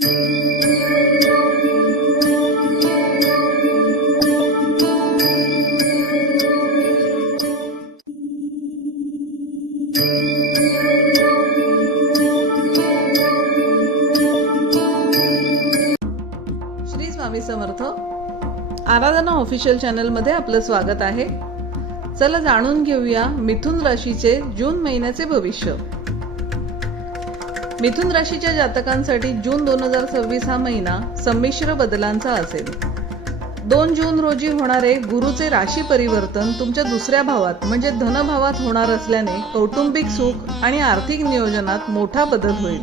श्री स्वामी समर्थ आराधना official channel मध्ये आपलं स्वागत आहे। चला जाणून घेऊया मिथुन राशीचे जून महिन्याचे भविष्य। मिथुन राशीच्या जातकांसाठी जून 2026 हा महिना संमिश्र बदलांचा असेल। 2 जून रोजी होणारे गुरुचे राशी परिवर्तन तुमच्या दुसऱ्या भावात म्हणजे धनभावात होणार असल्याने कौटुंबिक सुख आणि आर्थिक नियोजनात मोठा बदल होईल।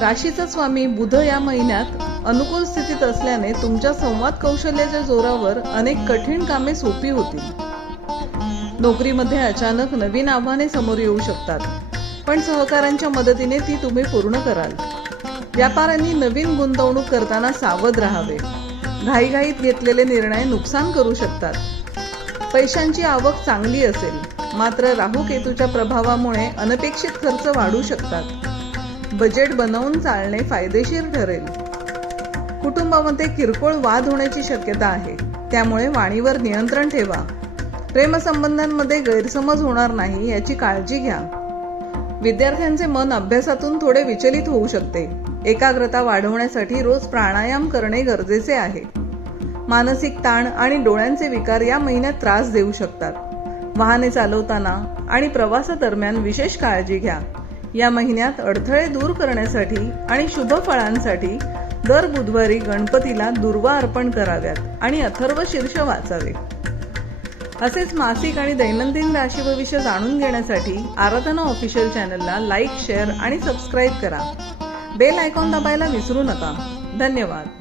राशीचा स्वामी बुध या महिन्यात अनुकूल स्थितीत असल्याने तुमच्या संवाद कौशल्याच्या जोरावर अनेक कठीण कामे सोपी होतील। नोकरीमध्ये अचानक नवीन आव्हाने समोर येऊ शकतात, पण सहकाऱ्यांच्या मदतीने ती तुम्ही पूर्ण कराल। व्यापाऱ्यांनी नवीन गुंतवणूक करताना सावध राहावे। घाईघाईत घेतलेले निर्णय नुकसान करू शकतात। पैशांची आवक चांगली असेल, मात्र राहू केतूच्या प्रभावामुळे अनपेक्षित खर्च वाढू शकतात। बजेट बनवून चालणे फायदेशीर ठरेल। कुटुंबामध्ये किरकोळ वाद होण्याची शक्यता आहे, त्यामुळे वाणीवर नियंत्रण ठेवा। प्रेमसंबंधांमध्ये गैरसमज होणार नाही याची काळजी घ्या। विद्यार्थ्यांचे मन अभ्यासातून थोडे विचलित होऊ शकते। एकाग्रता वाढवण्यासाठी रोज प्राणायाम करणे गरजेचे आहे। मानसिक ताण आणि डोळ्यांचे विकार या महिन्यात त्रास देऊ शकतात। वाहने चालवताना आणि प्रवासादरम्यान विशेष काळजी घ्या। या महिन्यात अडथळे दूर करण्यासाठी आणि शुभ फळांसाठी दर बुधवारी गणपतीला दुर्वा अर्पण कराव्यात आणि अथर्व शीर्ष वाचावे। असेच मासिक आणि दैनंदिन राशी भविष्य जाणून घेण्यासाठी आराधना ऑफिशियल चॅनलला लाईक, शेअर आणि सबस्क्राईब करा। बेल आयकॉन दाबायला विसरू नका। धन्यवाद।